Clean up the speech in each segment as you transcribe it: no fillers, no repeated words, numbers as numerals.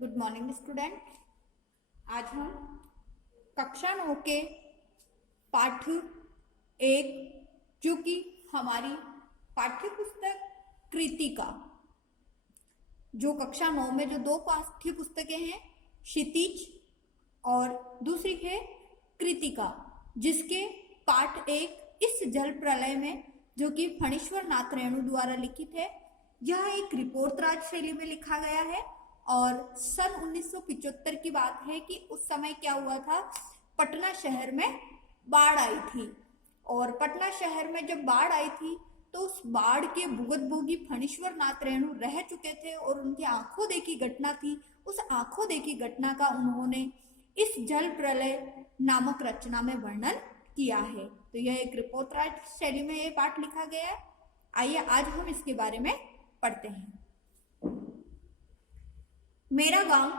Good morning student. आज हम कक्षा 9 के पाठ 1 जो कि हमारी पाठ्य पुस्तक कृतिका, जो कक्षा 9 में जो दो पाठ्य पुस्तकें हैं, क्षितिज और दूसरी है कृतिका, जिसके पाठ 1 इस जल प्रलय में जो कि फणीश्वर नाथ रेणु द्वारा लिखित है। यह एक रिपोर्ट राज शैली में लिखा गया है और सन 1975 की बात है कि उस समय क्या हुआ था, पटना शहर में बाढ़ आई थी। और पटना शहर में जब बाढ़ आई थी तो उस बाढ़ के भुगतभोगी फणीश्वर नाथ रेणु रह चुके थे और उनकी आंखों देखी घटना थी। उस आंखों देखी घटना का उन्होंने इस जल प्रलय नामक रचना में वर्णन किया है। तो यह एक रिपोर्ट राइट शैली में यह पाठ लिखा गया है। आइए आज हम इसके बारे में पढ़ते हैं। मेरा गांव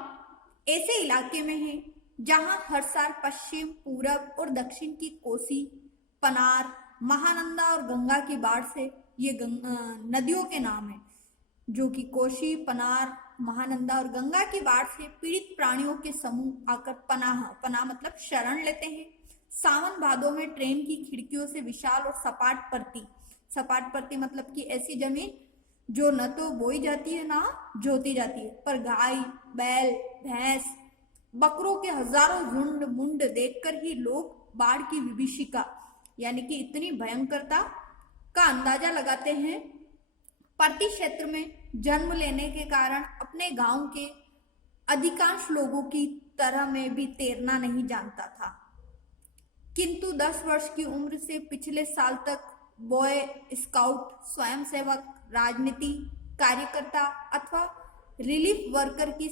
ऐसे इलाके में है जहां हर साल पश्चिम, पूरब और दक्षिण की कोसी, पनार, महानंदा और गंगा की बाढ़ से ये नदियों के नाम है, जो कि कोसी, पनार, महानंदा और गंगा की बाढ़ से पीड़ित प्राणियों के समूह आकर पनाह मतलब शरण लेते हैं। सावन भादों में ट्रेन की खिड़कियों से विशाल और सपाट परती मतलब कि ऐसी जमीन जो न तो बोई जाती है ना जोती जाती है, पर गाय, बैल, भैंस, बकरों के हजारों झुंड मुंड देखकर ही लोग बाढ़ की विभीषिका यानी कि इतनी भयंकरता का अंदाजा लगाते हैं। परती क्षेत्र में जन्म लेने के कारण अपने गांव के अधिकांश लोगों की तरह मैं भी तैरना नहीं जानता था, किंतु 10 वर्ष की उम्र से पिछले साल तक बॉय स्काउट, स्वयंसेवक, राजनीति कार्यकर्ता अथवा रिलीफ वर्कर की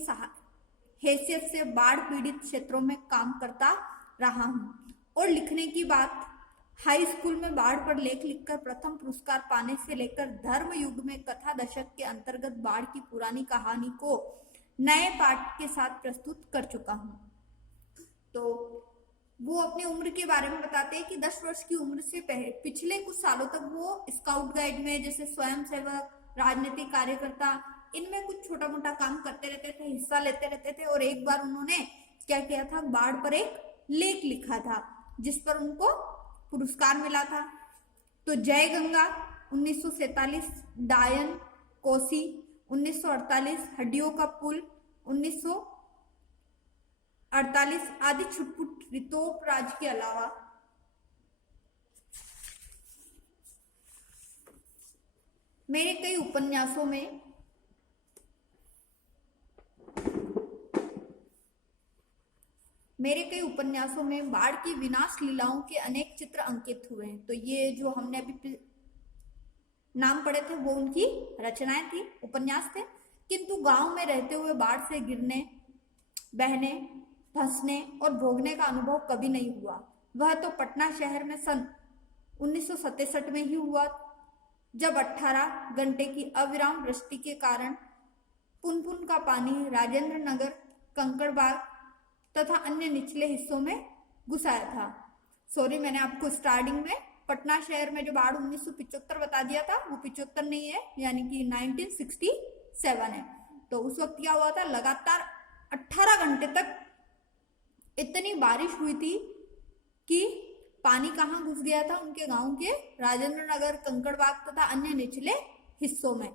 हैसियत से बाढ़ पीड़ित क्षेत्रों में काम करता रहा हूँ। और लिखने की बात, हाई स्कूल में बाढ़ पर लेख लिखकर प्रथम पुरस्कार पाने से लेकर धर्म युग में कथा दशक के अंतर्गत बाढ़ की पुरानी कहानी को नए पाठ के साथ प्रस्तुत कर चुका हूँ। तो वो अपनी उम्र के बारे में बताते हैं कि 10 वर्ष की उम्र से पिछले कुछ सालों तक वो स्काउट गाइड में, जैसे स्वयंसेवक, राजनीतिक कार्यकर्ता, इनमें कुछ छोटा मोटा काम करते रहते थे, हिस्सा लेते रहते थे। और एक बार उन्होंने क्या किया था, बाढ़ पर एक लेख लिखा था जिस पर उनको पुरस्कार मिला था। तो जय गंगा 1947, डायन, कोसी 1948, हड्डियों का पुल 1948 आदि छुटपुट रितोप राज के अलावा मेरे कई उपन्यासों में बाढ़ की विनाश लीलाओं के अनेक चित्र अंकित हुए हैं। तो ये जो हमने अभी नाम पढ़े थे वो उनकी रचनाएं थी, उपन्यास थे। किंतु गांव में रहते हुए बाढ़ से गिरने, बहने, धंसने और भोगने का अनुभव कभी नहीं हुआ। वह तो पटना शहर में सन 1967 में ही हुआ, जब 18 घंटे की अविराम वृष्टि के कारण पुनपुन का पानी राजेंद्र नगर, कंकड़बाग तथा अन्य निचले हिस्सों में घुस आया था। सॉरी, मैंने आपको स्टार्टिंग में पटना शहर में जो बाढ़ 1975 बता दिया था, वो 75 नहीं है, यानी कि 1967 है। तो उस वक्त क्या हुआ था, लगातार 18 घंटे तक इतनी बारिश हुई थी कि पानी कहाँ घुस गया था, उनके गांव के राजेंद्र नगर, कंकड़बाग तथा अन्य निचले हिस्सों में।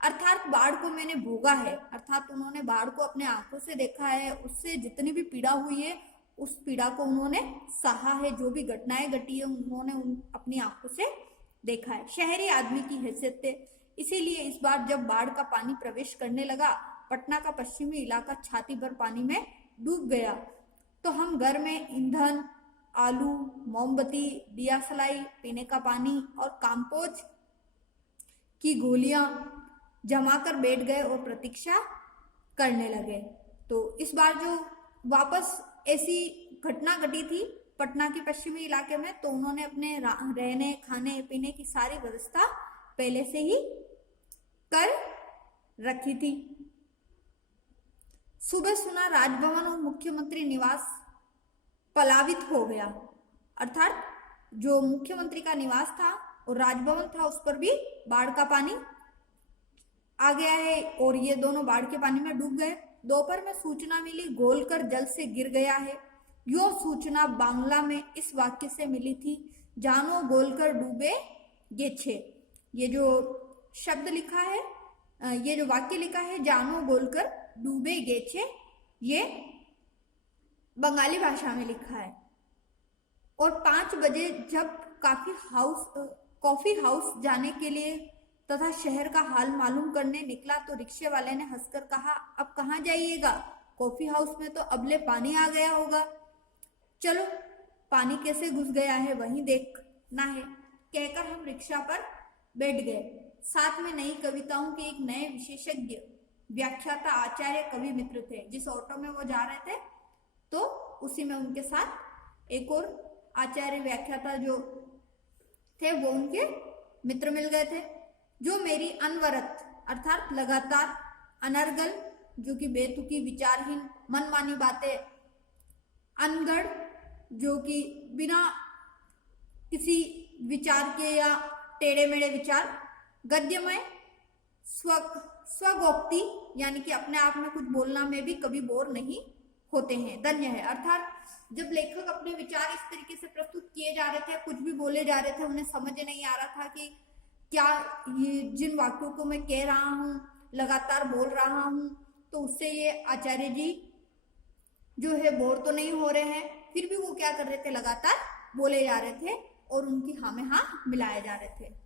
अर्थात बाढ़ को मैंने भोगा है, अर्थात उन्होंने बाढ़ को अपने आंखों से देखा है, उससे जितनी भी पीड़ा हुई है उस पीड़ा को उन्होंने सहा है, जो भी घटनाएं घटी है उन्होंने अपनी आंखों से देखा है। शहरी आदमी की हैसियत से इसीलिए इस बार जब बाढ़ का पानी प्रवेश करने लगा, पटना का पश्चिमी इलाका छाती भर पानी में डूब गया। तो हम घर में ईंधन, आलू, मोमबत्ती, दिया सलाई, पीने का पानी और काम्पोज की गोलियां जमा कर बैठ गए और प्रतीक्षा करने लगे। तो इस बार जो वापस ऐसी घटना घटी थी पटना के पश्चिमी इलाके में, तो उन्होंने अपने रहने, खाने पीने की सारी व्यवस्था पहले से ही कर रखी थी। सुबह सुना राजभवन और मुख्यमंत्री निवास पलावित हो गया, अर्थात जो मुख्यमंत्री का निवास था और राजभवन था उस पर भी बाढ़ का पानी आ गया है और ये दोनों बाढ़ के पानी में डूब गए। दोपहर में सूचना मिली, गोलकर जल से गिर गया है। यो सूचना बांग्ला में इस वाक्य से मिली थी, जानो गोलकर डूबे गेछे। ये जो शब्द लिखा है, ये जो वाक्य लिखा है जानो गोलकर डूबे गेछे, ये बंगाली भाषा में लिखा है। और 5 बजे जब कॉफी हाउस जाने के लिए तथा शहर का हाल मालूम करने निकला तो रिक्शे वाले ने हंसकर कहा, अब कहाँ जाइएगा, कॉफी हाउस में तो अबले पानी आ गया होगा। चलो पानी कैसे घुस गया है वहीं देखना है, कहकर हम रिक्शा पर बैठ गए। साथ में नई कविताओं के एक नए विशेषज्ञ व्याख्याता आचार्य कवि मित्र थे। जिस ऑटो में वो जा रहे थे तो उसी में उनके साथ एक और आचार्य व्याख्याता जो थे वो उनके मित्र मिल गए थे, जो मेरी अनवरत अर्थात लगातार, अनर्गल जो कि बेतुकी विचारहीन मनमानी बातें, अनगढ़ जो कि बिना किसी विचार के या टेढ़े मेढ़े विचार, गद्यमय, स्वगोप्ती यानी कि अपने आप में कुछ बोलना में भी कभी बोर नहीं होते हैं, धन्य है। अर्थात जब लेखक अपने विचार इस तरीके से प्रस्तुत किए जा रहे थे, कुछ भी बोले जा रहे थे, उन्हें समझ नहीं आ रहा था कि क्या ये जिन वाक्यों को मैं कह रहा हूँ लगातार बोल रहा हूँ, तो उससे ये आचार्य जी जो है बोर तो नहीं हो रहे हैं, फिर भी वो क्या कर रहे थे, लगातार बोले जा रहे थे और उनकी हाँ में हाँ मिलाए जा रहे थे।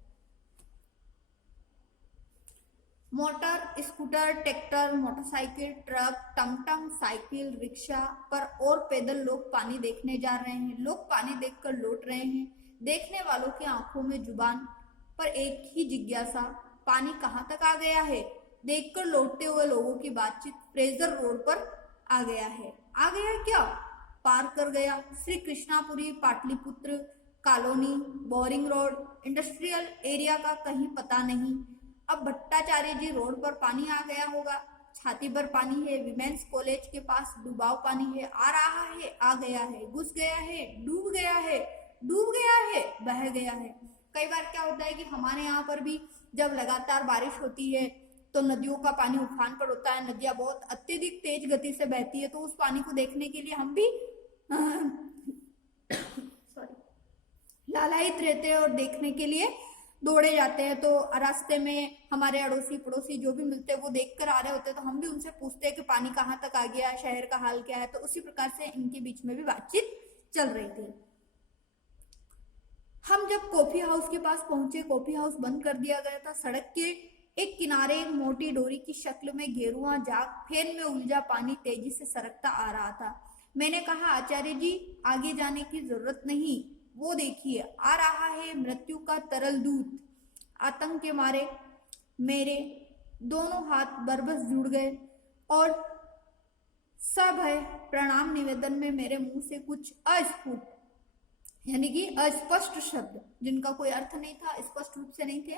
Motor, scooter, tractor, motorcycle, truck, टमटम, साइकिल, रिक्शा पर और पैदल लोग पानी देखने जा रहे हैं। लोग पानी देखकर लौट रहे हैं। देखने वालों की आंखों में जुबान पर एक ही जिज्ञासा, पानी कहाँ तक आ गया है। देखकर लौटते हुए लोगों की बातचीत, फ्रेजर रोड पर आ गया है। आ गया है क्या? पार कर गया। Shri Krishnapuri, Pataliputra colony, boring road, industrial area का कहीं पता नहीं। अब भट्टाचार्य जी रोड पर पानी आ गया होगा। छाती भर पानी है। विमेंस कॉलेज के पास डूबाव पानी है। आ रहा है, आ गया है, घुस गया है, डूब गया है, डूब गया है, बह गया है। कई बार क्या होता है कि हमारे यहाँ पर भी जब लगातार बारिश होती है तो नदियों का पानी उफान पर होता है, नदियां बहुत अत्यधिक तेज गति से बहती है, तो उस पानी को देखने के लिए हम भी लालायित रहते हैं और देखने के लिए दौड़े जाते हैं। तो रास्ते में हमारे अड़ोसी पड़ोसी जो भी मिलते हैं वो देखकर आ रहे होते हैं, तो हम भी उनसे पूछते हैं कि पानी कहाँ तक आ गया, शहर का हाल क्या है। तो उसी प्रकार से इनके बीच में भी बातचीत चल रही थी। हम जब कॉफी हाउस के पास पहुंचे, कॉफी हाउस बंद कर दिया गया था। सड़क के एक किनारे एक मोटी डोरी की शक्ल में गेरुआ जाग फेन में उलझा पानी तेजी से सरकता आ रहा था। मैंने कहा, आचार्य जी आगे जाने की जरूरत नहीं, वो देखिए आ रहा है मृत्यु का तरल दूत। आतंक के मारे मेरे दोनों हाथ बरबस जुड़ गए और सभय प्रणाम निवेदन में मेरे मुंह से कुछ अस्फुट यानी कि अस्पष्ट शब्द, जिनका कोई अर्थ नहीं था, स्पष्ट रूप से नहीं थे,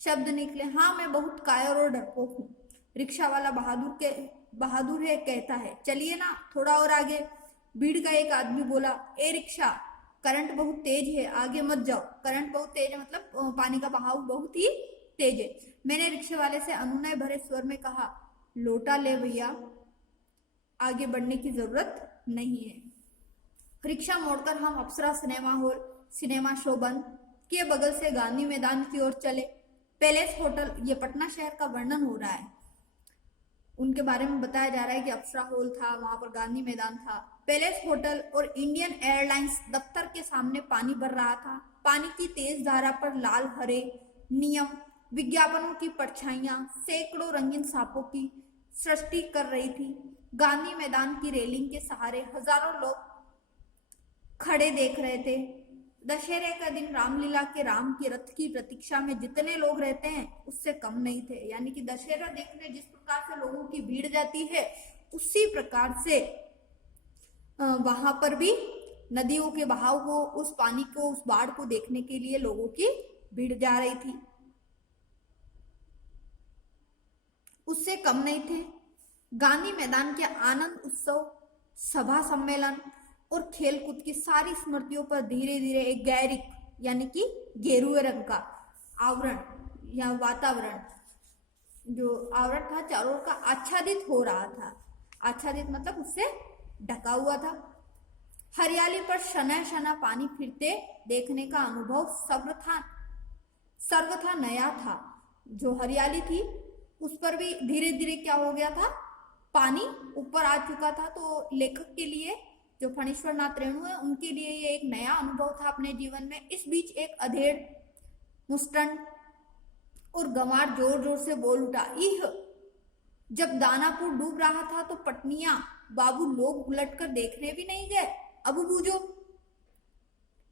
शब्द निकले। हाँ, मैं बहुत कायर और डरपोक हूँ। रिक्शा वाला बहादुर है, कहता है चलिए ना थोड़ा और आगे। भीड़ का एक आदमी बोला, ए रिक्शा, करंट बहुत तेज है, आगे मत जाओ। करंट बहुत तेज है मतलब पानी का बहाव बहुत ही तेज है। मैंने रिक्शे वाले से अनुनय भरे स्वर में कहा, लोटा ले भैया, आगे बढ़ने की जरूरत नहीं है। रिक्शा मोड़कर हम अप्सरा सिनेमा हॉल, सिनेमा शो बंद के बगल से गांधी मैदान की ओर चले। पैलेस होटल, ये पटना शहर का वर्णन हो रहा है, उनके बारे में बताया जा रहा है कि अप्सरा हॉल था, वहां पर गांधी मैदान था। पैलेस होटल और इंडियन एयरलाइंस दफ्तर के सामने पानी भर रहा था। पानी की तेज धारा पर लाल हरे नियम विज्ञापनों की परछाइयां सैकड़ों रंगीन सांपों की सृष्टि कर रही थी। गांधी मैदान की रेलिंग के सहारे हजारों लोग खड़े देख रहे थे। दशहरे का दिन रामलीला के राम के रथ की प्रतीक्षा में जितने लोग रहते हैं उससे कम नहीं थे। यानी कि दशहरा देखने जिस प्रकार से लोगों की भीड़ जाती है, उसी प्रकार से वहां पर भी नदियों के बहाव को, उस पानी को, उस बाढ़ को देखने के लिए लोगों की भीड़ जा रही थी, उससे कम नहीं थे। गांधी मैदान के आनंद उत्सव, सभा सम्मेलन और खेलकूद की सारी स्मृतियों पर धीरे धीरे एक गैरिक यानी कि गेरुए रंग का आवरण या वातावरण, जो आवरण था चारों ओर का, आच्छादित हो रहा था। आच्छादित मतलब उससे ढका हुआ था। हरियाली पर शना शना पानी फिरते देखने का अनुभव सर्वथा नया था। जो हरियाली थी उस पर भी धीरे धीरे क्या हो गया था, पानी ऊपर आ चुका था। तो लेखक के लिए, जो फणीश्वर नाथ रेणु है, उनके लिए ये एक नया अनुभव था अपने जीवन में। इस बीच एक अधेड़ मुस्टन और गंवार जोर जोर से बोल उठा, इह! जब दानापुर डूब रहा था तो पटनिया बाबू लोग उलटकर देखने भी नहीं गए। अब बूझो।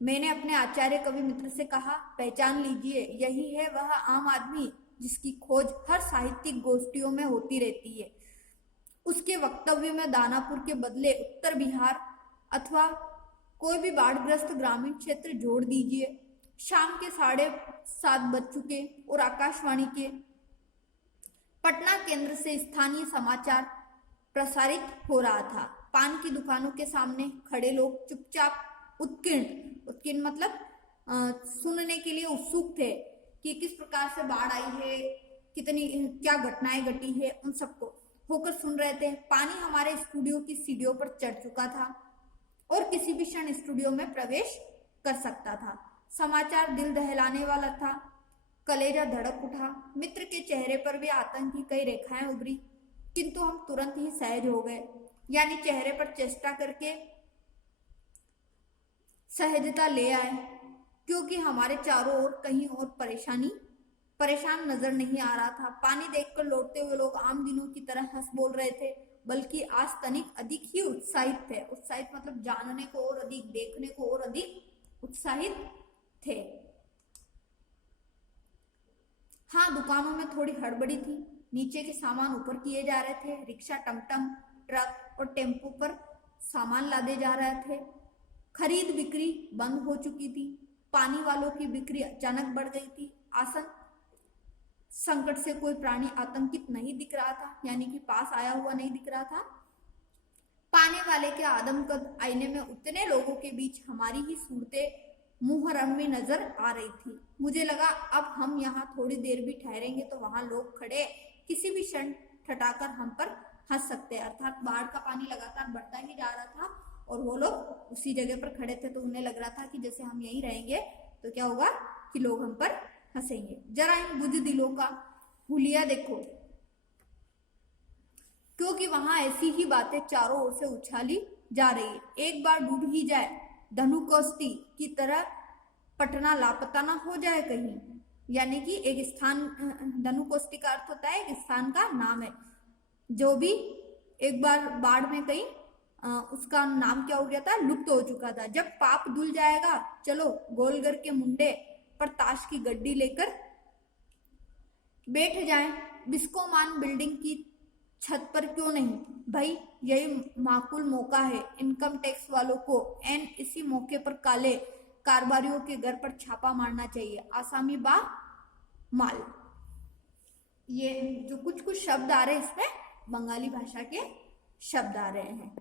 मैंने अपने आचार्य कवि मित्र से कहा, पहचान लीजिए, यही है वह आम आदमी जिसकी खोज हर साहित्यिक गोष्ठियों में होती रहती है। उसके वक्तव्य में दानापुर के बदले उत्तर बिहार अथवा कोई भी बाढ़ग्रस्त ग्रामीण क्षेत्र जोड़ दीजिए। शाम के 7:30 बज चुके और आकाशवाणी के पटना केंद्र से स्थानीय समाचार प्रसारित हो रहा था। पान की दुकानों के सामने खड़े लोग चुपचाप उत्कीर्ण मतलब सुनने के लिए उत्सुक थे कि किस प्रकार से बाढ़ आई है, कितनी क्या घटनाएं घटी है, उन सबको होकर सुन रहे थे। पानी हमारे स्टूडियो की सीढ़ियों पर चढ़ चुका था और किसी भी क्षण स्टूडियो में प्रवेश कर सकता था। समाचार दिल दहलाने वाला था। कलेजा धड़क उठा। मित्र के चेहरे पर भी आतंक की कई रेखाएं उभरी, किंतु हम तुरंत ही सहज हो गए, यानी चेहरे पर चेष्टा करके सहजता ले आए, क्योंकि हमारे चारों ओर कहीं और परेशान नजर नहीं आ रहा था। पानी देखकर लौटते हुए लोग आम दिनों की तरह हंस बोल रहे थे, बल्कि आज तनिक अधिक ही उत्साहित थे। उत्साहित मतलब जानने को और अधिक, देखने को और अधिक उत्साहित थे। हाँ, दुकानों में थोड़ी हड़बड़ी थी। नीचे के सामान ऊपर किए जा रहे थे। रिक्शा, टमटम, ट्रक और टेम्पो पर सामान लादे जा रहे थे। खरीद बिक्री बंद हो चुकी थी। पानी वालों की बिक्री अचानक बढ़ गई थी। आसन संकट से कोई प्राणी आतंकित नहीं दिख रहा था, यानी कि पास आया हुआ नहीं दिख रहा था। पाने वाले के आदमकद आईने में उतने लोगों के बीच हमारी ही सूरतें मुहर्रमी नजर आ रही थी। मुझे लगा अब हम यहाँ थोड़ी देर भी ठहरेंगे तो वहां लोग खड़े किसी भी क्षण ठटाकर हम पर हंस सकते हैं। अर्थात बाढ़ का पानी लगातार बढ़ता ही जा रहा था और वो लोग उसी जगह पर खड़े थे, तो उन्हें लग रहा था कि जैसे हम यहीं रहेंगे तो क्या होगा कि लोग हम पर हंसेंगे। जरा इन बुज़दिलों का हुलिया देखो, क्योंकि वहां ऐसी ही बातें चारों ओर से उछाली जा रही है। एक बार डूब ही जाए धनुकोष्ठी की तरह पटना लापता ना हो जाए कहीं, यानी कि एक स्थान, धनुकोष्ठी का अर्थ होता है एक स्थान का नाम है। जो भी एक बार बाढ़ में कहीं उसका नाम क्या हो गया था, लुप्त हो चुका था। जब पाप धुल जाएगा, चलो गोलघर के मुंडे पर ताश की गड्डी लेकर बैठ जाएं। बिस्कोमान बिल्डिंग की छत पर क्यों नहीं भाई, यही माकूल मौका है इनकम टैक्स वालों को। इसी मौके पर काले कारोबारियों के घर पर छापा मारना चाहिए। आसामी बा माल, ये जो कुछ शब्द आ रहे हैं इसमें बंगाली भाषा के शब्द आ रहे हैं।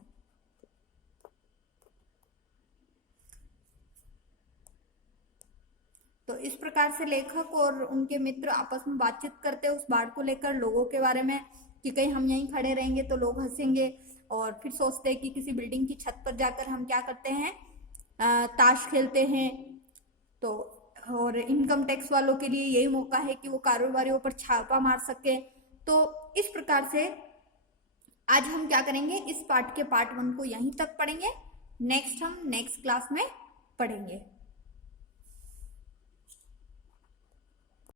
तो इस प्रकार से लेखक और उनके मित्र आपस में बातचीत करते उस बाढ़ को लेकर, लोगों के बारे में कि कहीं हम यहीं खड़े रहेंगे तो लोग हंसेंगे, और फिर सोचते हैं कि किसी बिल्डिंग की छत पर जाकर हम क्या करते हैं, ताश खेलते हैं। तो और इनकम टैक्स वालों के लिए यही मौका है कि वो कारोबारियों पर छापा मार सके। तो इस प्रकार से आज हम क्या करेंगे, इस पाठ के पार्ट 1 को यहीं तक पढ़ेंगे। नेक्स्ट हम नेक्स्ट क्लास में पढ़ेंगे।